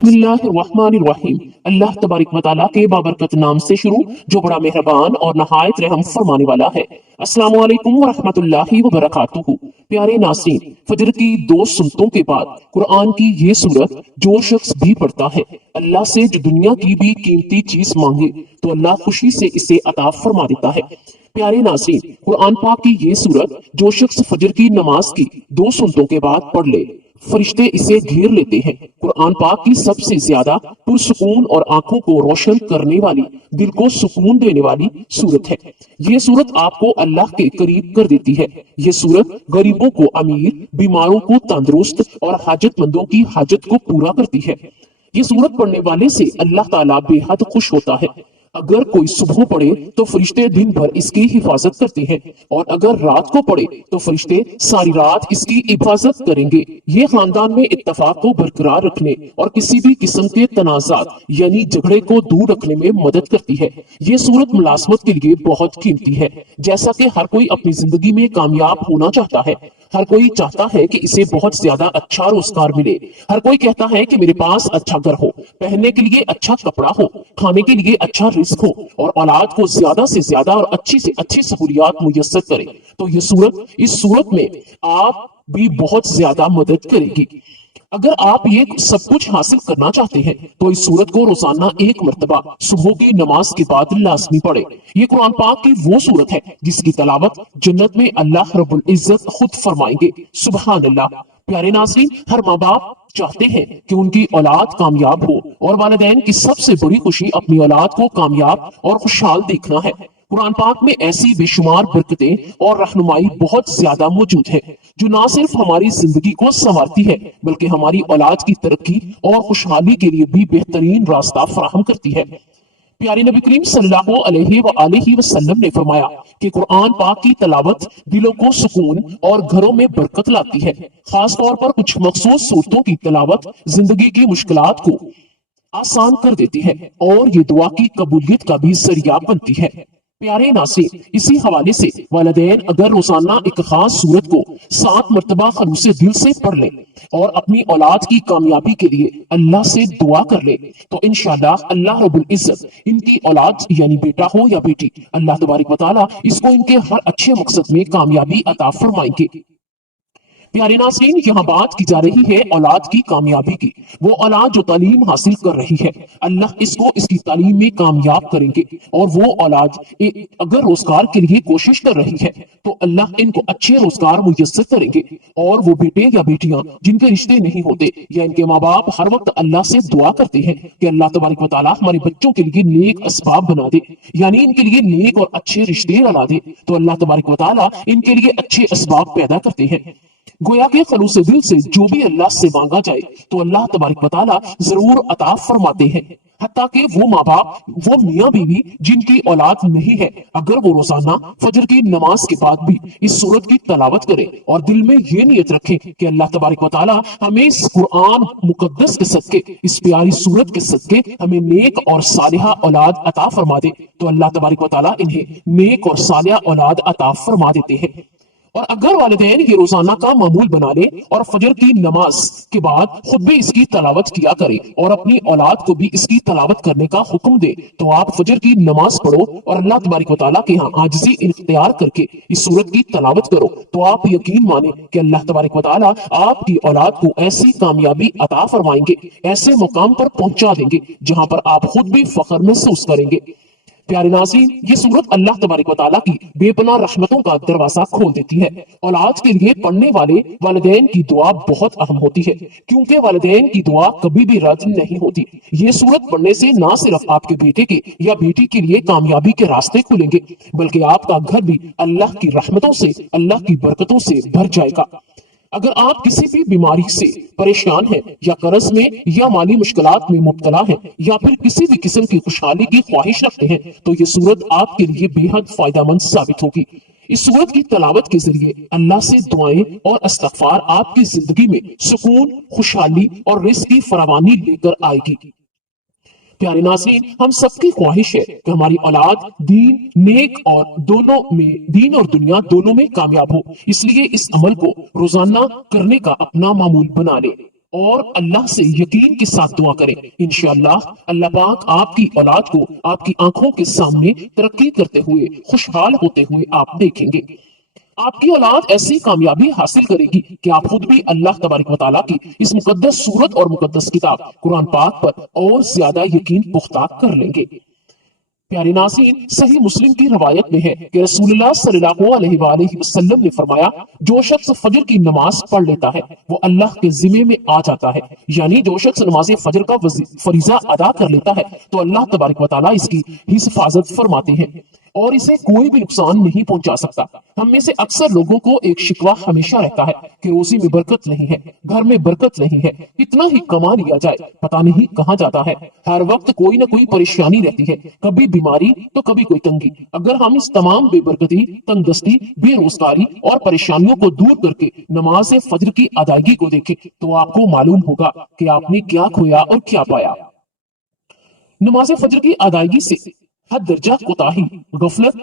بسم اللہ الرحمن الرحیم۔ اللہ تبارک و تعالیٰ کے بابرکت نام سے شروع جو بڑا مہربان اور نہایت رحم فرمانے والا ہے۔ السلام علیکم ورحمۃ اللہ وبرکاتہ۔ پیارے ناظرین، فجر کی 2 سنتوں کے بعد قرآن کی یہ سورت جو شخص بھی پڑھتا ہے اللہ سے جو دنیا کی بھی قیمتی چیز مانگے تو اللہ خوشی سے اسے عطا فرما دیتا ہے۔ پیارے ناظرین، قرآن پاک کی یہ سورت جو شخص فجر کی نماز کی 2 سنتوں کے بعد پڑھ لے فرشتے اسے گھیر لیتے ہیں۔ قرآن پاک کی سب سے زیادہ پرسکون اور آنکھوں کو روشن کرنے والی، دل کو سکون دینے والی سورت ہے۔ یہ سورت آپ کو اللہ کے قریب کر دیتی ہے۔ یہ سورت غریبوں کو امیر، بیماروں کو تندرست اور حاجت مندوں کی حاجت کو پورا کرتی ہے۔ یہ سورت پڑھنے والے سے اللہ تعالیٰ بے حد خوش ہوتا ہے۔ اگر کوئی صبح پڑھے تو فرشتے دن بھر اس کی حفاظت کرتے ہیں، اور اگر رات کو پڑھے تو فرشتے ساری رات اس کی حفاظت کریں گے۔ یہ خاندان میں اتفاق کو برقرار رکھنے اور کسی بھی قسم کے تنازعات یعنی جھگڑے کو دور رکھنے میں مدد کرتی ہے۔ یہ سورت ملازمت کے لیے بہت قیمتی ہے۔ جیسا کہ ہر کوئی اپنی زندگی میں کامیاب ہونا چاہتا ہے، ہر کوئی چاہتا ہے کہ اسے بہت زیادہ اچھا روزگار ملے، ہر کوئی کہتا ہے کہ میرے پاس اچھا گھر ہو، پہننے کے لیے اچھا کپڑا ہو، کھانے کے لیے اچھا رزق ہو، اور اولاد کو زیادہ سے زیادہ اور اچھی سے اچھی سہولیات میسر کرے۔ تو یہ اس صورت میں آپ بھی بہت زیادہ مدد کرے گی۔ اگر آپ یہ سب کچھ حاصل کرنا چاہتے ہیں تو اس سورت کو روزانہ 1 مرتبہ صبح کی نماز کے بعد لازمی پڑھے۔ یہ قرآن پاک کی وہ سورت ہے جس کی تلاوت جنت میں اللہ رب العزت خود فرمائیں گے۔ سبحان اللہ۔ پیارے ناظرین، ہر ماں باپ چاہتے ہیں کہ ان کی اولاد کامیاب ہو، اور والدین کی سب سے بڑی خوشی اپنی اولاد کو کامیاب اور خوشحال دیکھنا ہے۔ قرآن پاک میں ایسی بے شمار برکتیں اور رہنمائی بہت زیادہ موجود ہے جو نہ صرف ہماری زندگی کو سنوارتی ہے بلکہ ہماری اولاد کی ترقی اور خوشحالی کے لیے بھی بہترین راستہ فراہم کرتی ہے۔ پیارے نبی کریم صلی اللہ علیہ وآلہ وسلم نے فرمایا کہ قرآن پاک کی تلاوت دلوں کو سکون اور گھروں میں برکت لاتی ہے۔ خاص طور پر کچھ مخصوص صورتوں کی تلاوت زندگی کی مشکلات کو آسان کر دیتی ہے اور یہ دعا کی قبولیت کا بھی ذریعہ بنتی ہے۔ پیارے ناظرین، اسی حوالے سے والدین اگر روزانہ ایک خاص سورت کو 7 مرتبہ خلوص دل سے پڑھ لیں اور اپنی اولاد کی کامیابی کے لیے اللہ سے دعا کر لیں تو انشاءاللہ اللہ رب العزت ان کی اولاد یعنی بیٹا ہو یا بیٹی، اللہ تبارک و تعالیٰ اس کو ان کے ہر اچھے مقصد میں کامیابی عطا فرمائیں گے۔ پیارے ناظرین، یہاں بات کی جا رہی ہے اولاد کی کامیابی کی۔ وہ اولاد جو تعلیم حاصل کر رہی ہے اللہ اس کو اس کی تعلیم میں کامیاب کریں گے، اور وہ اولاد اگر روزگار کے لیے کوشش کر رہی ہے تو اللہ ان کو اچھے روزگار میسر کریں گے۔ اور وہ بیٹے یا بیٹیاں جن کے رشتے نہیں ہوتے یا ان کے ماں باپ ہر وقت اللہ سے دعا کرتے ہیں کہ اللہ تبارک و تعالیٰ ہمارے بچوں کے لیے نیک اسباب بنا دے، یعنی ان کے لیے نیک اور اچھے رشتے ڈلا دے، تو اللہ تبارک و تعالیٰ ان کے لیے اچھے اسباب پیدا کرتے ہیں۔ گویا کہ خلوص دل سے جو بھی اللہ سے مانگا جائے تو اللہ تبارک و تعالیٰ ضرور عطا فرماتے ہیں۔ حتیٰ کہ وہ ماں باپ، وہ میاں بیوی جن کی اولاد نہیں ہے، اگر وہ روزانہ فجر کی نماز کے بعد بھی اس سورت کی تلاوت کرے اور دل میں یہ نیت رکھے کہ اللہ تبارک و تعالیٰ ہمیں اس قرآن مقدس کے صدقے، اس پیاری سورت کے صدقے ہمیں نیک اور صالحہ اولاد عطا فرما دے، تو اللہ تبارک و تعالیٰ انہیں نیک اور صالحہ اولاد عطا فرما دیتے ہیں۔ اور اگر والدین یہ روزانہ کا معمول بنا لے اور فجر کی نماز کے بعد خود بھی اس کی تلاوت کیا کرے اور اپنی اولاد کو بھی اس کی تلاوت کرنے کا حکم دے، تو آپ فجر کی نماز پڑھو اور اللہ تبارک و تعالیٰ کے ہاں عاجزی اختیار کر کے اس سورت کی تلاوت کرو، تو آپ یقین مانیں کہ اللہ تبارک و تعالیٰ آپ کی اولاد کو ایسی کامیابی عطا فرمائیں گے، ایسے مقام پر پہنچا دیں گے جہاں پر آپ خود بھی فخر محسوس کریں گے۔ پیارے ناظرین، یہ سورت اللہ تبارک و تعالیٰ کی بے پناہ رحمتوں کا دروازہ کھول دیتی ہے۔ اولاد کے لیے پڑھنے والے والدین کی دعا بہت اہم ہوتی ہے، کیونکہ والدین کی دعا کبھی بھی رد نہیں ہوتی۔ یہ سورت پڑھنے سے نہ صرف آپ کے بیٹے کے یا بیٹی کے لیے کامیابی کے راستے کھلیں گے بلکہ آپ کا گھر بھی اللہ کی رحمتوں سے، اللہ کی برکتوں سے بھر جائے گا۔ اگر آپ کسی بھی بیماری سے پریشان ہیں یا قرض میں یا مالی مشکلات میں مبتلا ہیں یا پھر کسی بھی قسم کی خوشحالی کی خواہش رکھتے ہیں تو یہ سورت آپ کے لیے بے حد فائدہ مند ثابت ہوگی۔ اس سورت کی تلاوت کے ذریعے اللہ سے دعائیں اور استغفار آپ کی زندگی میں سکون، خوشحالی اور رزق کی فراوانی لے کر آئے گی۔ پیارے ناظرین، ہم سب کی خواہش ہے کہ ہماری اولاد دین اور دنیا دونوں میں کامیاب ہو، اس لیے اس عمل کو روزانہ کرنے کا اپنا معمول بنا لے۔ اور اللہ سے یقین کے ساتھ دعا کریں۔ انشاءاللہ اللہ پاک آپ کی اولاد کو آپ کی آنکھوں کے سامنے ترقی کرتے ہوئے، خوشحال ہوتے ہوئے آپ دیکھیں گے۔ آپ کی اولاد ایسی کامیابی حاصل کرے گی کہ آپ خود بھی اللہ تبارک و تعالیٰ کی اس مقدس صورت اور مقدس کتاب قرآن پاک پر اور زیادہ یقین پختہ کر لیں گے۔ پیارے ناظرین، صحیح مسلم کی روایت میں ہے کہ رسول اللہ صلی اللہ علیہ وآلہ وسلم نے فرمایا، جو شخص فجر کی نماز پڑھ لیتا ہے وہ اللہ کے ذمے میں آ جاتا ہے، یعنی جو شخص نماز فجر کا فریضہ ادا کر لیتا ہے تو اللہ تبارک و تعالیٰ اس کی حفاظت فرماتے ہیں اور اسے کوئی بھی نقصان نہیں پہنچا سکتا۔ ہم میں سے اکثر لوگوں کو ایک شکوہ ہمیشہ رہتا ہے کہ روزی میں برکت نہیں ہے، گھر میں برکت نہیں ہے، کتنا ہی کما لیا جائے پتہ نہیں کہاں جاتا ہے، ہر وقت کوئی نہ کوئی پریشانی رہتی ہے، کبھی بیماری تو کبھی کوئی تنگی۔ اگر ہم اس تمام بے برکتی، تنگ دستی، بے روزگاری اور پریشانیوں کو دور کر کے نماز فجر کی ادائیگی کو دیکھیں تو آپ کو معلوم ہوگا کہ آپ نے کیا کھویا اور کیا پایا۔ نماز فجر کی ادائیگی سے حد درجہ کوتاہی، غفلت،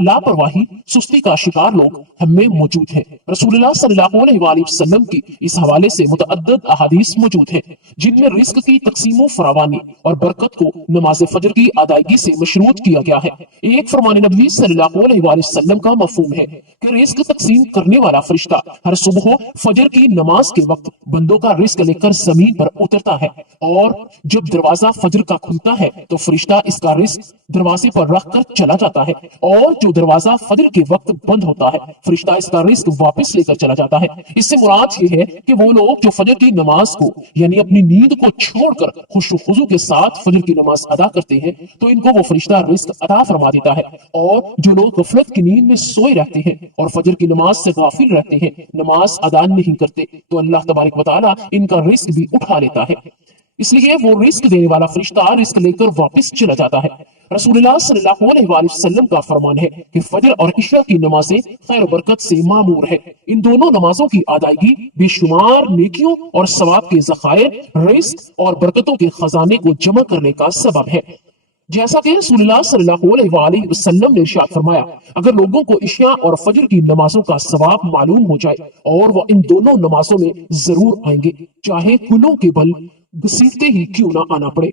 لاپرواہی، سستی کا شکار لوگ ہم میں موجود ہیں۔ رسول اللہ صلی اللہ علیہ وآلہ وسلم کی اس حوالے سے متعدد احادیث موجود ہیں جن میں رزق کی تقسیم و فراوانی اور برکت کو نماز فجر کی ادائیگی سے مشروط کیا گیا ہے۔ ایک فرمان نبی صلی اللہ علیہ وآلہ وسلم کا مفہوم ہے کہ رزق تقسیم کرنے والا فرشتہ ہر صبح فجر کی نماز کے وقت بندوں کا رزق لے کر زمین پر اترتا ہے، اور جب دروازہ فجر کا کھلتا ہے تو فرشتہ اس کا رزق دروازے پر رکھ کر چلا جاتا ہے، اور جو دروازہ فجر کے وقت بند ہوتا ہے فرشتہ اس کا رزق واپس لے کر چلا جاتا ہے۔ اس سے مراد یہ ہے کہ وہ لوگ جو فجر کی نماز کو یعنی اپنی نیند کو چھوڑ کر خوش و خضوع کے ساتھ فجر کی نماز ادا کرتے ہیں تو ان کو وہ فرشتہ رزق عطا فرما دیتا ہے، اور جو لوگ غفلت کی نیند میں سوئے رہتے ہیں اور فجر کی نماز سے غافل رہتے ہیں، نماز ادا نہیں کرتے، تو اللہ تبارک و تعالیٰ ان کا رزق بھی اٹھا لیتا ہے۔ اس لیے وہ رزق دینے والا فرشتہ رزق لے کر واپس چلا جاتا ہے۔ رسول اللہ صلی اللہ علیہ وآلہ وسلم کا فرمان ہے کہ فجر اور عشاء کی نمازیں خیر و برکت سے معمور ہے۔ ان دونوں نمازوں کی ادائیگی بے شمار نیکیوں اور ثواب کے ذخائر، رزق اور برکتوں کے خزانے کو جمع کرنے کا سبب ہے۔ جیسا کہ رسول اللہ صلی اللہ علیہ وآلہ وسلم نے ارشاد فرمایا، اگر لوگوں کو عشاء اور فجر کی نمازوں کا ثواب معلوم ہو جائے اور وہ ان دونوں نمازوں میں ضرور آئیں گے، چاہے کلوں کے بل گھسیٹتے ہی کیوں نہ آنا پڑے۔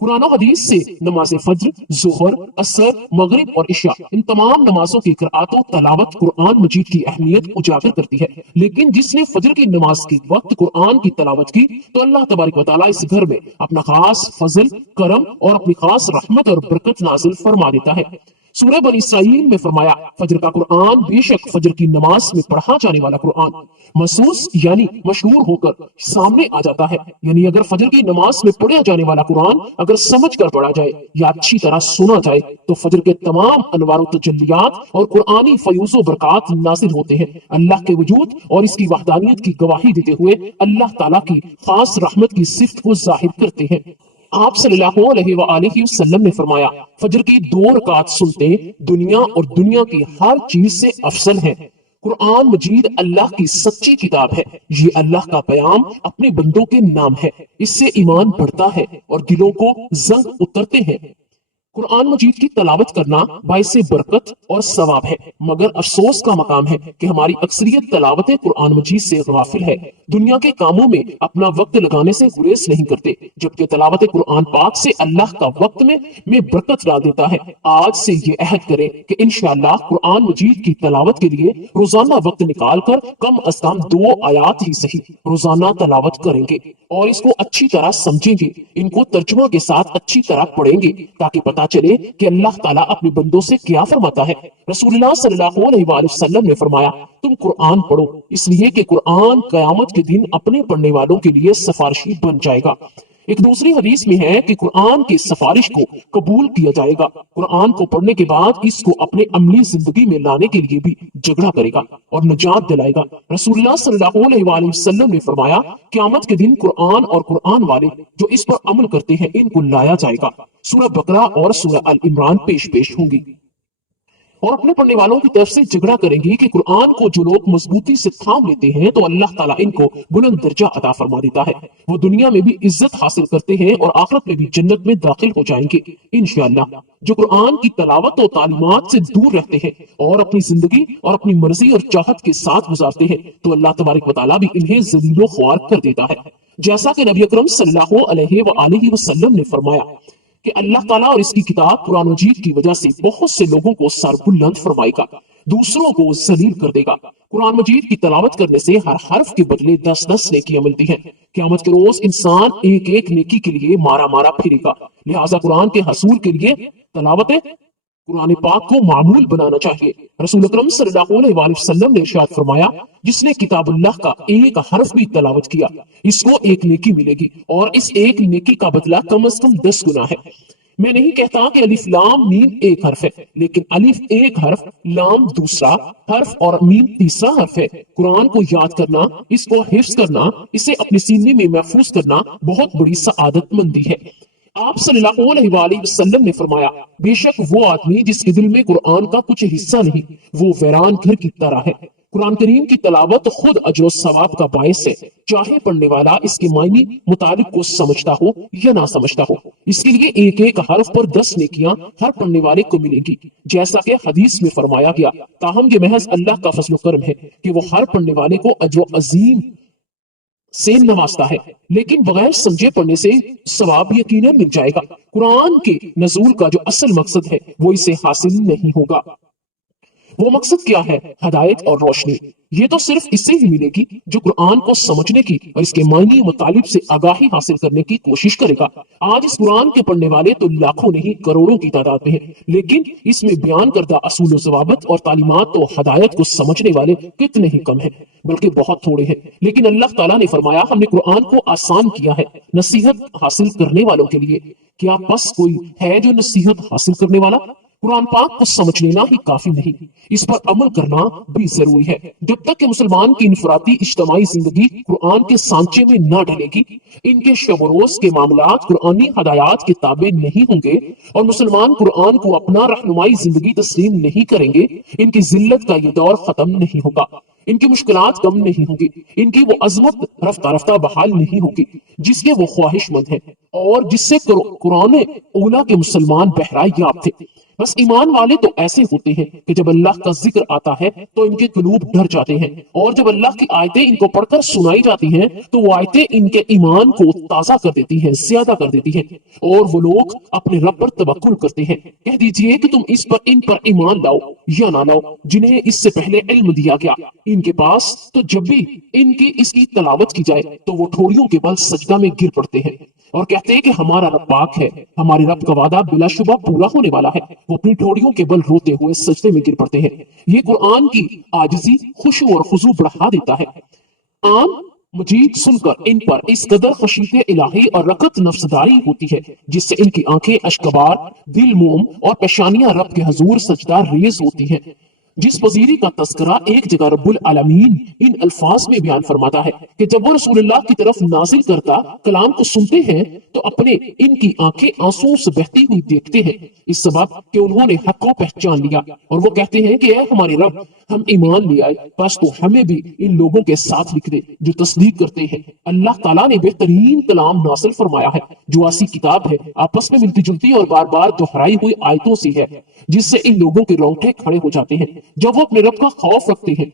قرآن و حدیث سے نماز فجر، ظہر، عصر، مغرب اور عشاء، ان تمام نمازوں کی قرأت و تلاوت قرآن مجید کی اہمیت اجاگر کرتی ہے، لیکن جس نے فجر کی نماز کے وقت قرآن کی تلاوت کی تو اللہ تبارک و تعالیٰ اس گھر میں اپنا خاص فضل، کرم اور اپنی خاص رحمت اور برکت نازل فرما دیتا ہے۔ سورہ بنی اسرائیل میں فرمایا، فجر کا قرآن بے شک فجر کی نماز میں پڑھا جانے والا قرآن محسوس یعنی مشہور ہو کر سامنے آ جاتا ہے، یعنی اگر فجر کی نماز میں پڑھا جانے والا قرآن اگر سمجھ کر پڑھا جائے یا اچھی طرح سنا جائے تو فجر کے تمام انوار و تجلیات اور قرآنی فیوز و برکات نازل ہوتے ہیں، اللہ کے وجود اور اس کی وحدانیت کی گواہی دیتے ہوئے اللہ تعالیٰ کی خاص رحمت کی صفت کو ظاہر کرتے ہیں۔ آپ صلی اللہ علیہ وآلہ وسلم نے فرمایا، فجر کی 2 رکعت سنتے دنیا اور دنیا کی ہر چیز سے افضل ہے۔ قرآن مجید اللہ کی سچی کتاب ہے، یہ اللہ کا پیام اپنے بندوں کے نام ہے، اس سے ایمان بڑھتا ہے اور دلوں کو زنگ اترتے ہیں۔ قرآن مجید کی تلاوت کرنا باعث برکت اور ثواب ہے، مگر افسوس کا مقام ہے کہ ہماری اکثریت تلاوت قرآن مجید سے غافل ہے، دنیا کے کاموں میں اپنا وقت لگانے سے گریز نہیں کرتے، جبکہ تلاوت قرآن پاک سے اللہ کا وقت میں برکت ڈال دیتا ہے۔ آج سے یہ عہد کریں کہ انشاءاللہ قرآن مجید کی تلاوت کے لیے روزانہ وقت نکال کر کم از کم 2 آیات ہی صحیح روزانہ تلاوت کریں گے اور اس کو اچھی طرح سمجھیں گے، ان کو ترجمہ کے ساتھ اچھی طرح پڑھیں گے تاکہ پتہ چلے کہ اللہ تعالیٰ اپنے بندوں سے کیا فرماتا ہے۔ رسول اللہ صلی اللہ علیہ وآلہ وسلم نے فرمایا، تم قرآن پڑھو، اس لیے کہ قرآن قیامت کے دن اپنے پڑھنے والوں کے لیے سفارشی بن جائے گا۔ ایک دوسری حدیث میں ہے کہ قرآن کی سفارش کو قبول کیا جائے گا، قرآن کو پڑھنے کے بعد اس کو اپنے عملی زندگی میں لانے کے لیے بھی جھگڑا کرے گا اور نجات دلائے گا۔ رسول اللہ صلی اللہ علیہ وآلہ وسلم نے فرمایا، قیامت کے دن قرآن اور قرآن والے جو اس پر عمل کرتے ہیں ان کو لایا جائے گا۔ سورہ بقرہ اور سورہ آل عمران پیش ہوں گی۔ اور اپنے پڑھنے والوں کی طرف سے جھگڑا کریں گی کہ قرآن کو جو لوگ مضبوطی سے تھام لیتے ہیں تو اللہ تعالیٰ ان کو بلند درجہ عطا فرما دیتا ہے، وہ دنیا میں بھی عزت حاصل کرتے ہیں اور آخرت میں بھی جنت میں داخل ہو جائیں گے انشاءاللہ۔ جو قرآن کی تلاوت اور تعلیمات سے دور رہتے ہیں اور اپنی زندگی اور اپنی مرضی اور چاہت کے ساتھ گزارتے ہیں تو اللہ تبارک و تعالیٰ بھی انہیں ذلیل و خوار کر دیتا ہے، جیسا کہ نبی اکرم صلی اللہ علیہ وآلہ وسلم نے فرمایا کہ اللہ تعالیٰ اور اس کی کتاب قرآن مجید کی وجہ سے بہت سے لوگوں کو سر بلند فرمائے گا، دوسروں کو ذلیل کر دے گا۔ قرآن مجید کی تلاوت کرنے سے ہر حرف کے بدلے 10 نیکیاں ملتی ہیں۔ قیامت کے روز انسان ایک ایک نیکی کے لیے مارا مارا پھرے گا، لہٰذا قرآن کے حصول کے لیے تلاوت قرآن پاک کو معمول بنانا چاہیے۔ رسول اکرم صلی اللہ علیہ وآلہ وسلم نے ارشاد فرمایا، جس نے کتاب اللہ کا ایک حرف بھی تلاوت کیا اس کو ایک نیکی ملے گی، اور اس ایک نیکی کا بدلہ کم از کم 10 گنا ہے۔ میں نہیں کہتا کہ الف لام میم ایک حرف ہے، لیکن الف ایک حرف، لام دوسرا حرف اور میم تیسرا حرف ہے۔ قرآن کو یاد کرنا، اس کو حفظ کرنا، اسے اپنے سینے میں محفوظ کرنا بہت بڑی سعادت مندی ہے۔ آپ صلی اللہ علیہ وآلہ وسلم نے فرمایا، بے شک وہ آدمی جس کے دل میں قرآن کا کچھ حصہ نہیں، وہ ویران گھر کی طرح ہے۔ قرآن کریم کی تلاوت خود اجر و ثواب کا باعث ہے، چاہے پڑھنے والا اس کے معنی مطابق کو سمجھتا ہو یا نہ سمجھتا ہو۔ اس کے لیے ایک ایک حرف پر 10 نیکیاں ہر پڑھنے والے کو ملیں گی، جیسا کہ حدیث میں فرمایا گیا۔ تاہم یہ محض اللہ کا فضل و کرم ہے کہ وہ ہر پڑھنے والے کو اجر و عظیم سے نوازتا ہے، لیکن بغیر سمجھے پڑھنے سے ثواب یقیناً مل جائے گا۔ قرآن کے نزول کا جو اصل مقصد ہے وہ اسے حاصل نہیں ہوگا۔ وہ مقصد کیا ہے؟ ہدایت اور روشنی۔ یہ تو صرف اس سے ہی ملے گی جو قرآن کو سمجھنے کی اور اس کے معنی مطالب سے آگاہی حاصل کرنے کی کوشش کرے گا۔ آج اس قرآن کے پڑھنے والے تو لاکھوں نہیں کروڑوں کی تعداد میں ہیں، لیکن اس میں بیان کردہ اصول و ضوابط اور تعلیمات و ہدایت کو سمجھنے والے کتنے ہی کم ہیں، بلکہ بہت تھوڑے ہیں۔ لیکن اللہ تعالیٰ نے فرمایا، ہم نے قرآن کو آسان کیا ہے نصیحت حاصل کرنے والوں کے لیے۔ کیا بس کوئی ہے جو نصیحت حاصل کرنے والا؟ قرآن پاک کو سمجھ لینا ہی کافی نہیں، اس پر عمل کرنا بھی ضروری ہے۔ جب تک کہ مسلمان کی انفرادی اجتماعی زندگی قرآن کے سانچے میں نہ ڈلے گی، ان کے شب و روز کے معاملات قرآنی ہدایات کے تابع نہیں ہوں گے اور مسلمان قرآن کو اپنا رہنمائی زندگی تسلیم نہیں کریں گے، ان کی ذلت کا یہ دور ختم نہیں ہوگا، ان کی مشکلات کم نہیں ہوگی، ان کی وہ عظمت رفتہ رفتہ بحال نہیں ہوگی جس کے وہ خواہش مند ہیں اور جس سے قرآن اولا کے مسلمان بہرائے یاب تھے۔ بس ایمان والے تو ایسے ہوتے ہیں کہ جب اللہ کا ذکر آتا ہے تو ان کے قلوب ڈر جاتے ہیں، اور جب اللہ کی آیتیں ان کو پڑھ کر سنائی جاتی ہیں تو وہ آیتیں ان کے ایمان کو تازہ کر دیتی ہیں، زیادہ کر دیتی ہیں، اور وہ لوگ اپنے رب پر توکل کرتے ہیں۔ کہہ دیجئے کہ تم ان پر ایمان لاؤ یا نہ لاؤ جنہیں اس سے پہلے علم دیا گیا ان کے پاس، تو جب بھی اس کی تلاوت کی جائے تو وہ ٹھوڑیوں کے بل سجدہ میں گر پڑتے ہیں اور کہتے ہیں کہ ہمارا رب پاک ہے، ہمارے رب کا وعدہ بلا شبہ پورا ہونے والا ہے۔ وہ اپنی ٹھوڑیوں کے بل روتے ہوئے سجدے میں گر پڑتے ہیں۔ یہ قرآن کی عاجزی، خشوع اور خضوع بڑھا دیتا ہے۔ عام مجید سن کر ان پر اس قدر خشیت الہی اور رقت نفسداری ہوتی ہے جس سے ان کی آنکھیں اشکبار، دل موم اور پیشانیاں رب کے حضور سجدہ ریز ہوتی ہیں۔ جس پذیری کا تذکرہ ایک جگہ رب العالمین ان الفاظ میں بیان فرماتا ہے کہ جب وہ رسول اللہ کی طرف نازل کرتا کلام کو سنتے ہیں تو اپنے ان کی آنکھیں آنسو سے بہتی ہوئی دیکھتے ہیں، اس سبب کہ انہوں نے حق کو پہچان لیا، اور وہ کہتے ہیں کہ اے ہمارے رب، ہم ایمان لے آئے، بس تو ہمیں بھی ان لوگوں کے ساتھ لکھ دے جو تصدیق کرتے ہیں۔ اللہ تعالیٰ نے بہترین کلام نازل فرمایا ہے جو آسی کتاب ہے، آپس میں ملتی جلتی اور بار بار دہرائی ہوئی آیتوں سے ہے، جس سے ان لوگوں کے رونگٹے کھڑے ہو جاتے ہیں جب وہ اپنے رب کا خوف رکھتے ہیں۔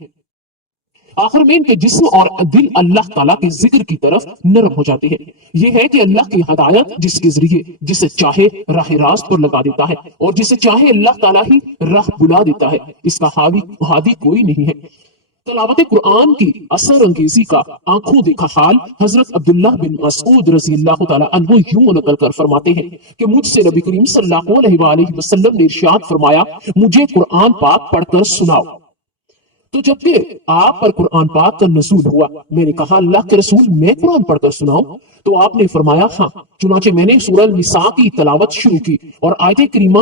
آخر میں ان کے جسم اور دل اللہ تعالیٰ کے ذکر کی طرف نرم ہو جاتے ہیں۔ یہ ہے کہ اللہ کی ہدایت جس کے ذریعے جسے چاہے راہ راست پر لگا دیتا ہے اور جسے چاہے اللہ تعالیٰ ہی راہ بلا دیتا ہے، اس کا ہادی کوئی نہیں ہے۔ تلاوت قرآن کی اثر انگیزی کا آنکھوں دیکھا حال حضرت عبداللہ بن مسعود رضی اللہ تعالیٰ عنہ یوں نقل کر فرماتے ہیں کہ مجھ سے نبی کریم صلی اللہ علیہ وآلہ وسلم نے ارشاد فرمایا، مجھے قرآن پاک پڑھ کر سناؤ۔ تو جب کہ آپ پر قرآن پاک کا نزول ہوا، میں نے کہا اللہ کے رسول، میں قرآن پڑھ کر سناؤں؟ تو آپ نے فرمایا ہاں۔ چنانچہ میں نے سورہ النساء کی تلاوت شروع کی اور آیت کریمہ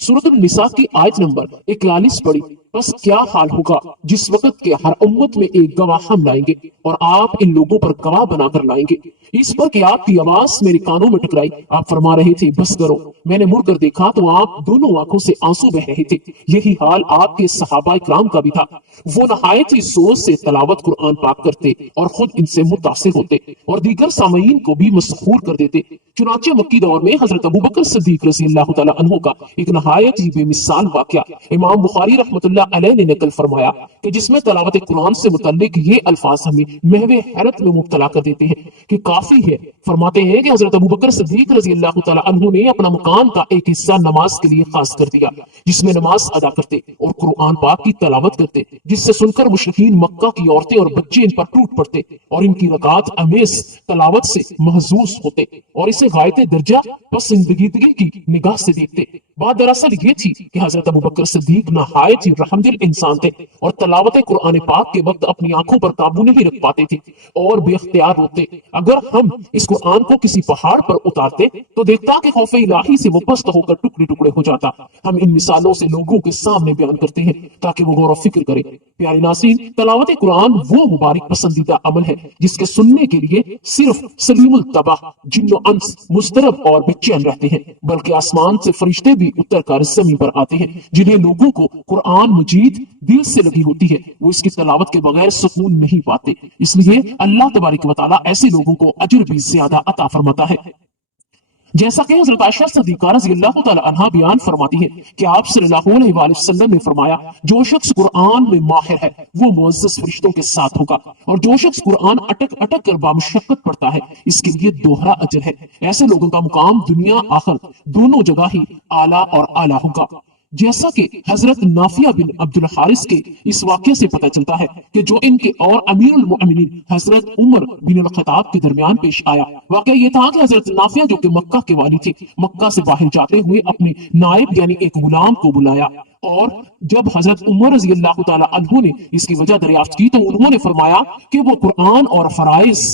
سورۃ النساء کی آیت نمبر 41 پڑھی۔ بس کیا حال ہوگا جس وقت کے ہر امت میں ایک گواہ ہم لائیں گے اور آپ ان لوگوں پر گواہ بنا کر لائیں گے۔ اس پر کہ آپ کی آواز میرے کانوں میں ٹکرائی، آپ فرما رہے تھے بس کرو۔ میں نے مڑ کر دیکھا تو آپ دونوں آنکھوں سے آنسو بہ رہے تھے۔ یہی حال آپ کے صحابہ کرام کا بھی تھا۔ وہ نہایت ہی زور سے تلاوت قرآن پاک کرتے اور خود ان سے متاثر ہوتے اور دیگر سامعین کو بھی مسحور کر دیتے۔ چنانچہ مکی دور میں حضرت ابوبکر صدیق رضی اللہ تعالیٰ عنہ کا ایک نہایت ہی بے مثال واقعہ امام بخاری رحمۃ اللہ علیہ نے نقل فرمایا کہ جس میں تلاوت قرآن سے متعلق یہ الفاظ ہمیں محو حیرت میں مبتلا کر دیتے ہیں کہ کافی ہے۔ فرماتے ہیں کہ حضرت ابوبکر صدیق رضی اللہ تعالیٰ عنہ نے اپنا مکان کا ایک حصہ نماز کے لیے خاص کر دیا، جس میں نماز ادا کرتے اور قرآن پاک کی تلاوت کرتے، جس سے سن کر مشرکین مکہ کی عورتیں اور بچے ان پر ٹوٹ پڑتے اور ان کی رکعت امیز تلاوت سے محظوظ ہوتے اور اسے غایت درجہ پسندیدگی کی نگاہ سے دیکھتے۔ بات دراصل یہ تھی کہ حضرت ابوبکر صدیق نہایت ہی رحم دل انسان تھے اور تلاوت قرآن پاک کے وقت اپنی آنکھوں پر قابو نہیں رکھ پاتے تھے اور بے اختیار روتے۔ اگر ہم اس قرآن کو کسی پہاڑ پر اتارتے تو دیکھتا کہ خوف الہی سے وہ پست ہو کر ٹکڑے ٹکڑے ہو جاتا۔ ہم ان مثالوں سے لوگوں کے سامنے بیان کرتے ہیں تاکہ وہ غور و فکر کریں۔ پیارے ناظرین، تلاوت قرآن وہ مبارک پسندیدہ عمل ہے جس کے سننے کے لیے صرف سلیم الطبع جن و انس مضطرب اور بے چین رہتے ہیں، بلکہ آسمان سے فرشتے بھی اتر کر زمین پر آتے ہیں جنہیں لوگوں کو قرآن مجید دل سے لگی ہوتی ہے، وہ اس کی تلاوت کے بغیر سکون نہیں پاتے۔ اس لیے اللہ تبارک و تعالیٰ ایسے لوگوں کو اجر بھی زیادہ عطا فرماتا ہے۔ جیسا کہ حضرت عائشہ صدیقہ رضی اللہ تعالی عنہا بیان فرماتی ہے کہ آپ صلی اللہ علیہ وآلہ وسلم نے فرمایا جو شخص قرآن میں ماہر ہے وہ معزز فرشتوں کے ساتھ ہوگا، اور جو شخص قرآن اٹک اٹک کر بامشقت پڑھتا ہے اس کے لیے دوہرا اجر ہے۔ ایسے لوگوں کا مقام دنیا آخر دونوں جگہ ہی اعلیٰ اور اعلیٰ ہوگا۔ جیسا کہ حضرت نافیہ بن عبد الحارث کے اس واقعے سے پتہ چلتا ہے کہ جو ان کے اور امیر المؤمنین حضرت عمر بن الخطاب کے درمیان پیش آیا۔ واقعہ یہ تھا کہ حضرت نافیہ جو کہ مکہ کے والی تھے، مکہ سے باہر جاتے ہوئے اپنے نائب یعنی ایک غلام کو بلایا، اور جب حضرت عمر رضی اللہ تعالی عنہ نے اس کی وجہ دریافت کی تو انہوں نے فرمایا کہ وہ قرآن اور فرائض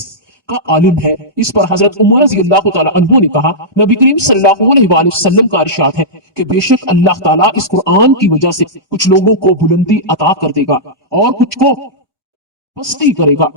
کا عالم ہے۔ اس پر حضرت عمر رضی اللہ تعالی عنہ نے کہا نبی کریم صلی اللہ علیہ وآلہ وسلم کا ارشاد ہے کہ بے شک اللہ تعالیٰ اس قرآن کی وجہ سے کچھ لوگوں کو بلندی عطا کر دے گا اور کچھ کو پستی کرے گا۔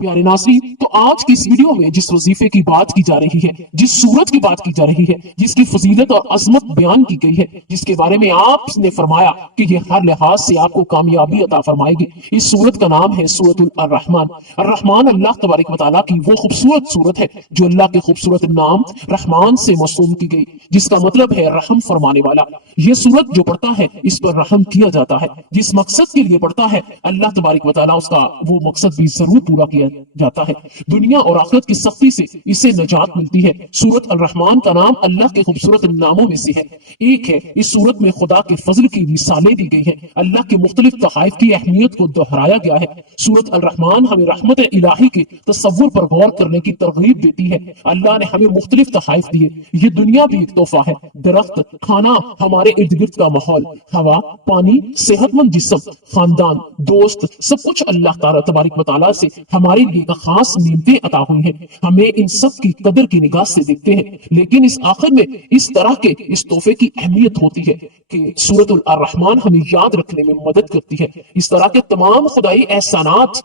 پیارے ناظرین، تو آج کی اس ویڈیو میں جس وظیفے کی بات کی جا رہی ہے، جس سورت کی بات کی جا رہی ہے، جس کی فضیلت اور عظمت بیان کی گئی ہے، جس کے بارے میں آپ نے فرمایا کہ یہ ہر لحاظ سے آپ کو کامیابی عطا فرمائے گی، اس سورت کا نام ہے سورت الرحمن۔ الرحمن اللہ تبارک و تعالیٰ کی وہ خوبصورت سورت ہے جو اللہ کے خوبصورت نام رحمان سے موسوم کی گئی، جس کا مطلب ہے رحم فرمانے والا۔ یہ سورت جو پڑھتا ہے اس پر رحم کیا جاتا ہے، جس مقصد کے لیے پڑھتا ہے اللہ تبارک و تعالیٰ اس کا وہ مقصد بھی ضرور پورا کیا جاتا ہے۔ دنیا اور آخرت کی سختی سے اسے نجات ملتی ہے۔ سورت الرحمن کا نام اللہ کے خوبصورت ناموں میں سے ہے۔ ایک ہے اس سورت میں خدا کے فضل کی مثالیں دی گئی ہیں، اللہ کے مختلف تحائف کی اہمیت کو دہرایا گیا ہے۔ سورت الرحمن ہمیں رحمت الہی کے تصور پر غور کرنے کی ترغیب دیتی ہے۔ اللہ نے ہمیں مختلف تحائف دیے، یہ دنیا بھی ایک تحفہ ہے، درخت، کھانا، ہمارے ارد گرد کا ماحول، ہوا، پانی، صحت مند جسم، خاندان، دوست، سب کچھ اللہ تعالیٰ تبارک و تعالیٰ سے ہمارے لیے خاص نعمتیں عطا ہوئی ہیں۔ ہمیں ان سب کی قدر کی نگاہ سے دیکھتے ہیں، لیکن اس آخر میں اس طرح کے اس تحفے کی اہمیت ہوتی ہے کہ سورت الرحمن ہمیں یاد رکھنے میں مدد کرتی ہے۔ اس طرح کے تمام خدائی احسانات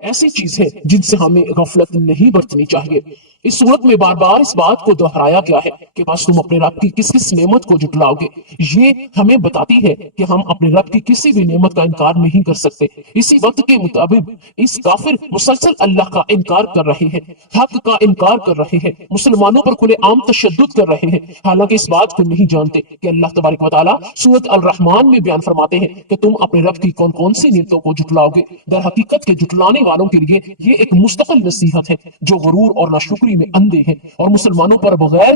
ایسی چیز ہے جن سے ہمیں غفلت نہیں برتنی چاہیے۔ اس صورت میں بار بار اس بات کو دہرایا گیا ہے کہ بس تم اپنے رب کی کس کس نعمت کو جھٹلاؤ گے۔ یہ ہمیں بتاتی ہے کہ ہم اپنے رب کی کسی بھی نعمت کا انکار نہیں کر سکتے۔ اسی وقت کے مطابق اس کافر مسلسل اللہ کا انکار کر رہے ہیں، حق کا انکار کر رہے ہیں، مسلمانوں پر کھلے عام تشدد کر رہے ہیں، حالانکہ اس بات کو نہیں جانتے کہ اللہ تبارک و تعالیٰ سورت الرحمن میں بیان فرماتے ہیں کہ تم اپنے رب کی کون کون سی نعمتوں کو جھٹلاؤ گے۔ در حقیقت کے جھٹلانے والوں کے لیے یہ ایک مستقل نصیحت ہے جو غرور اور ناشکری میں اندھے ہیں اور مسلمانوں پر بغیر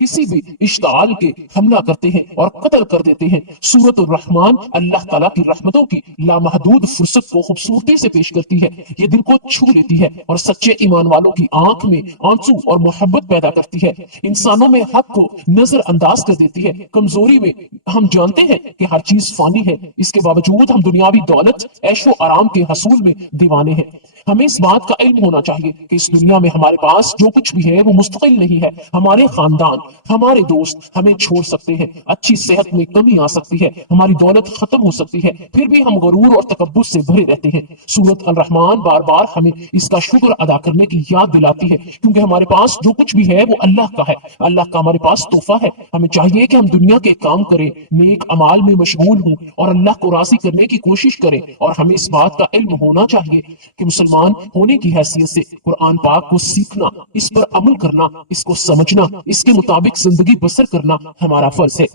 کسی بھی اشتعال کے حملہ کرتے ہیں اور قتل کر دیتے ہیں۔ سورت الرحمن اللہ تعالیٰ کی رحمتوں کی لامحدود فرصت کو خوبصورتی سے پیش کرتی ہے، یہ دل کو چھو لیتی ہے اور سچے ایمان والوں کی آنکھ میں آنسو اور محبت پیدا کرتی ہے، انسانوں میں حق کو نظر انداز کر دیتی ہے۔ کمزوری میں ہم جانتے ہیں کہ ہر چیز فانی ہے، اس کے باوجود ہم دنیاوی دولت، عیش و آرام کے حصول میں دیوانے ہیں۔ ہمیں اس بات کا علم ہونا چاہیے کہ اس دنیا میں ہمارے پاس جو کچھ بھی ہے وہ مستقل نہیں ہے. ہمارے خاندان، ہمارے دوست ہمیں چھوڑ سکتے ہیں، اچھی صحت میں کمی آ سکتی ہے، ہماری دولت ختم ہو سکتی ہے، پھر بھی ہم غرور اور تکبر سے بھرے رہتے ہیں. سورۃ الرحمن بار بار ہمیں اس کا شکر ادا کرنے کی یاد دلاتی ہے، کیونکہ ہمارے پاس جو کچھ بھی ہے وہ اللہ کا ہے، اللہ کا ہمارے پاس تحفہ ہے. ہمیں چاہیے کہ ہم دنیا کے کام کریں، نیک اعمال میں مشغول ہوں اور اللہ کو راضی کرنے کی کوشش کریں. اور ہمیں اس بات کا علم ہونا چاہیے کہ مسلمان ہونے کی حیثیت سے قرآن پاک کو سیکھنا، اس پر عمل کرنا، اس کو سمجھنا، اس کے مطابق زندگی بسر کرنا ہمارا فرض ہے.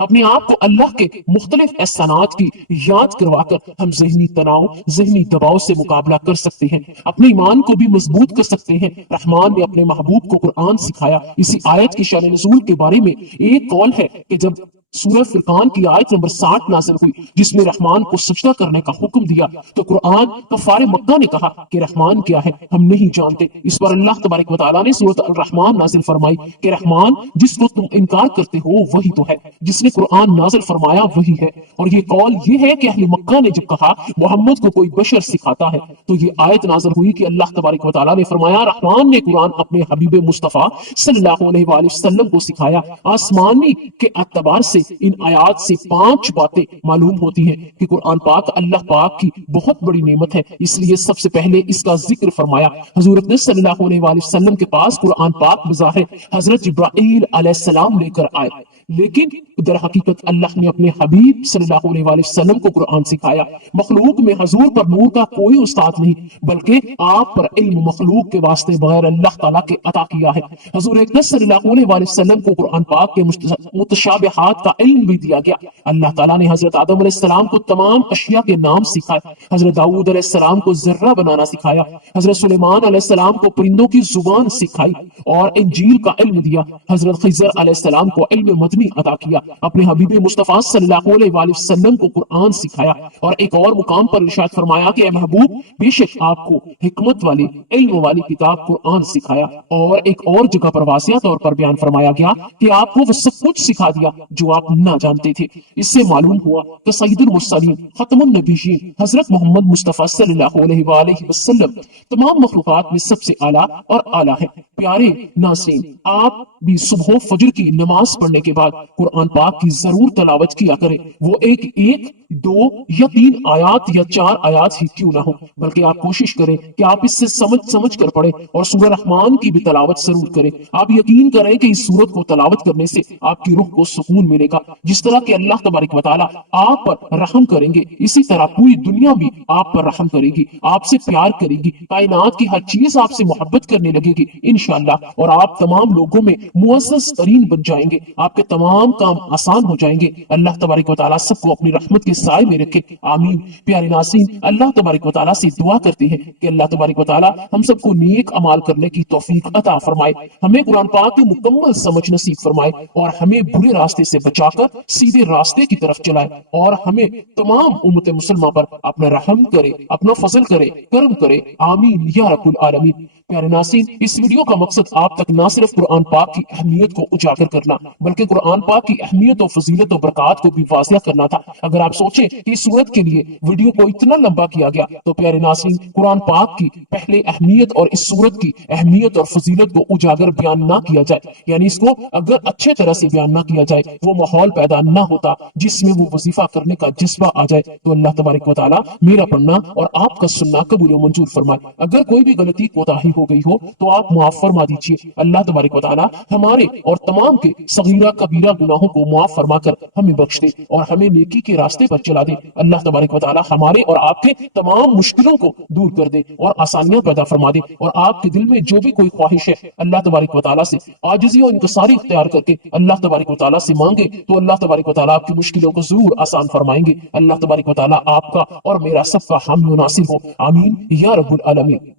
اپنے آپ کو اللہ کے مختلف احسانات کی یاد کروا کر ہم ذہنی تناؤ، ذہنی دباؤ سے مقابلہ کر سکتے ہیں، اپنے ایمان کو بھی مضبوط کر سکتے ہیں. رحمان نے اپنے محبوب کو قرآن سکھایا. اسی آیت کی شان نزول کے بارے میں ایک قول ہے کہ جب سورہ فرقان کی آیت نمبر 60 نازل ہوئی جس میں رحمان کو سجدہ کرنے کا حکم دیا تو قرآن کفار مکہ نے کہا کہ رحمان کیا ہے ہم نہیں جانتے. اس پر اللہ تبارک و تعالیٰ نے سورۃ الرحمن نازل فرمائی کہ رحمان جس کو تم انکار کرتے ہو وہی تو ہے، جس نے قرآن نازل فرمایا وہی ہے. اور یہ قول یہ ہے کہ اہل مکہ نے جب کہا محمد کو کوئی بشر سکھاتا ہے تو یہ آیت نازل ہوئی کہ اللہ تبارک و تعالیٰ نے فرمایا رحمان نے قرآن اپنے حبیب مصطفیٰ صلی اللہ علیہ وآلہ وسلم کو سکھایا. آسمانی کے اعتبار سے ان آیات سے 5 باتیں معلوم ہوتی ہیں کہ قرآن پاک اللہ پاک کی بہت بڑی نعمت ہے، اس لیے سب سے پہلے اس کا ذکر فرمایا. حضور اقدس صلی اللہ علیہ وآلہ وسلم کے پاس قرآن پاک بظاہر حضرت جبرائیل علیہ السلام لے کر آئے، لیکن در حقیقت اللہ نے اپنے حبیب صلی اللہ علیہ وآلہ وسلم کو قرآن سکھایا. مخلوق میں حضور پر نور کا کوئی استاد نہیں بلکہ آپ پر علم مخلوق کے واسطے بغیر اللہ تعالیٰ کے عطا کیا ہے. حضور اقدس صلی اللہ علیہ وآلہ وسلم کو قرآن پاک کے متشابہات کا علم بھی دیا گیا. اللہ تعالیٰ نے حضرت آدم علیہ السلام کو تمام اشیاء کے نام سکھائے، حضرت داؤد علیہ السلام کو ذرہ بنانا سکھایا، حضرت سلیمان علیہ السلام کو پرندوں کی زبان سکھائی اور انجیل کا علم دیا، حضرت خضر علیہ السلام کو علم مدنی عطا کیا، اپنے حبیب مصطفیٰ صلی اللہ علیہ وآلہ وسلم کو قرآن سکھایا. اور ایک اور مقام پر ارشاد فرمایا کہ اے محبوب بے شک آپ کو حکمت والی علم والی کتاب قرآن سکھایا. اور ایک اور جگہ پر واضح طور پر بیان فرمایا گیا کہ آپ کو وہ سب کچھ سکھا دیا جو آپ نہ جانتے تھے. اس سے معلوم ہوا کہ سید المرسلین ختم النبیین حضرت محمد مصطفیٰ صلی اللہ علیہ وآلہ وسلم تمام مخلوقات میں سب سے اعلیٰ اور اعلیٰ ہے. پیارے ناظرین، آپ بھی صبح و فجر کی نماز پڑھنے کے بعد قرآن پاک کی ضرور تلاوت کیا کریں. وہ ایک 2 یا 3 آیات یا 4 آیات ہی کیوں نہ ہو، بلکہ آپ کوشش کریں کہ آپ اس سے سمجھ کر پڑھیں اور سورہ رحمان کی بھی تلاوت ضرور کریں. آپ یقین کریں کہ اس سورت کو تلاوت کرنے سے آپ کی روح کو سکون ملے گا. جس طرح کہ اللہ تبارک و تعالیٰ آپ پر رحم کریں گے اسی طرح پوری دنیا بھی آپ پر رحم کرے گی، آپ سے پیار کرے گی، کائنات کی ہر چیز آپ سے محبت کرنے لگے گی انشاءاللہ، اور آپ تمام لوگوں میں معزز ترین بن جائیں گے، آپ کے تمام کام آسان ہو جائیں گے. اللہ تبارک و تعالیٰ سب کو اپنی رحمت کے سائے میں رکھے، آمین. پیارے ناظرین، اللہ تبارک و تعالیٰ سے دعا کرتے ہیں کہ اللہ تبارک و تعالیٰ ہم سب کو نیک اعمال کرنے کی توفیق عطا فرمائے، ہمیں قرآن پاک کی مکمل سمجھ نصیب فرمائے اور ہمیں برے راستے سے بچا کر سیدھے راستے کی طرف چلائے، اور ہمیں تمام امت مسلمہ پر اپنا رحم کرے، اپنا فضل کرے، کرم کرے، آمین یا رب العالمین. پیارے ناظرین، اس ویڈیو کا مقصد آپ تک نہ صرف قرآن پاک کی اہمیت کو اجاگر کرنا بلکہ قرآن پاک کی اہمیت و فضیلت و برکات کو بھی واضح کرنا تھا. اگر آپ سوچیں کہ اس صورت کے لیے ویڈیو کو اتنا لمبا کیا گیا تو پیارے ناظرین، قرآن پاک کی پہلے اہمیت اور اس صورت کی اہمیت اور فضیلت کو اجاگر بیان نہ کیا جائے، یعنی اس کو اگر اچھے طرح سے بیان نہ کیا جائے، وہ ماحول پیدا نہ ہوتا جس میں وہ وظیفہ کرنے کا جذبہ آ جائے، تو اللہ تبارک و تعالیٰ میرا پڑھنا اور آپ کا سننا قبول و منظور فرمائے. اگر کوئی بھی غلطی کوتاہی ہو گئی ہو تو آپ معاف فرما دیجیے. اللہ تبارک و تعالیٰ ہمارے اور تمام کے صغیرہ کبیرہ گناہوں کو معاف فرما کر ہمیں بخش دے اور ہمیں نیکی کے راستے پر چلا دے. اللہ تبارک و تعالیٰ ہمارے اور آپ کے تمام مشکلوں کو دور کر دے اور آسانیاں پیدا فرما دے، اور آپ کے دل میں جو بھی کوئی خواہش ہے اللہ تبارک و تعالیٰ سے عاجزی اور انکساری اختیار کر کے اللہ تبارک و تعالیٰ سے مانگے تو اللہ تبارک و تعالیٰ آپ کی مشکلوں کو ضرور آسان فرمائیں گے. اللہ تبارک و تعالیٰ آپ کا اور میرا سب کا حامی و ناصر ہو، آمین یا رب العالمین.